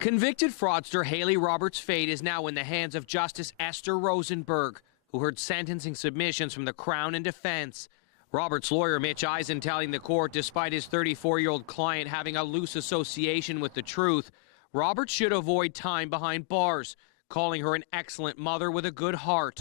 Convicted fraudster Hailey Roberts' fate is now in the hands of Justice Esther Rosenberg, who heard sentencing submissions from the Crown and defense. Roberts' lawyer Mitch Eisen telling the court despite his 34-year-old client having a loose association with the truth, Roberts should avoid time behind bars, calling her an excellent mother with a good heart.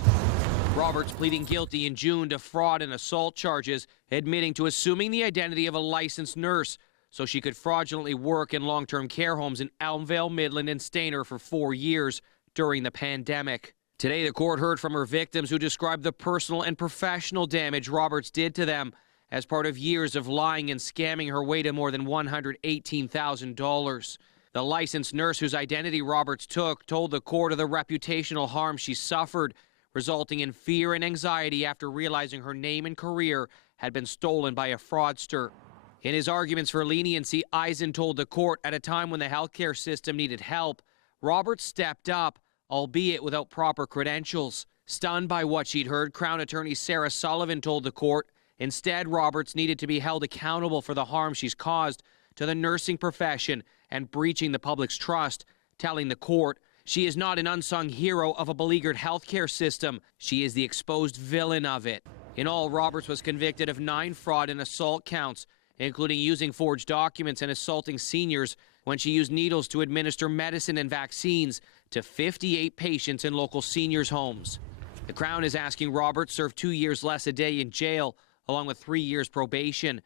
Roberts pleading guilty in June to fraud and assault charges, admitting to assuming the identity of a licensed nurse so she could fraudulently work in long-term care homes in Elmvale, Midland, and Stayner for 4 years during the pandemic. Today, the court heard from her victims who described the personal and professional damage Roberts did to them as part of years of lying and scamming her way to more than $118,000. The licensed nurse whose identity Roberts took told the court of the reputational harm she suffered, resulting in fear and anxiety after realizing her name and career had been stolen by a fraudster. In his arguments for leniency, Eisen told the court at a time when the healthcare system needed help, Roberts stepped up, albeit without proper credentials. Stunned by what she'd heard, Crown attorney Sarah Sullivan told the court instead Roberts needed to be held accountable for the harm she's caused to the nursing profession and breaching the public's trust, telling the court she is not an unsung hero of a beleaguered healthcare system. She is the exposed villain of it. In all, Roberts was convicted of 9 fraud and assault counts, including using forged documents and assaulting seniors when she used needles to administer medicine and vaccines to 58 patients in local seniors' homes. The Crown is asking Roberts serve 2 years less a day in jail, along with 3 years probation.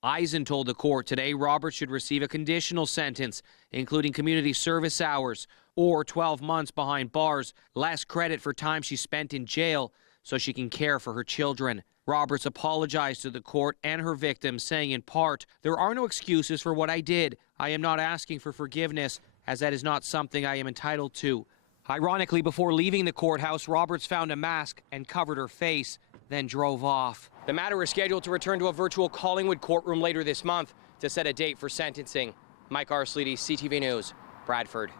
Eisen told the court today Roberts should receive a conditional sentence, including community service hours, or 12 months behind bars, less credit for time she spent in jail, so she can care for her children. Roberts apologized to the court and her victims, saying in part, "There are no excuses for what I did. I am not asking for forgiveness, as that is not something I am entitled to." Ironically, before leaving the courthouse, Roberts found a mask and covered her face, then drove off. The matter is scheduled to return to a virtual Collingwood courtroom later this month to set a date for sentencing. Mike Arsledy, CTV News, Bradford.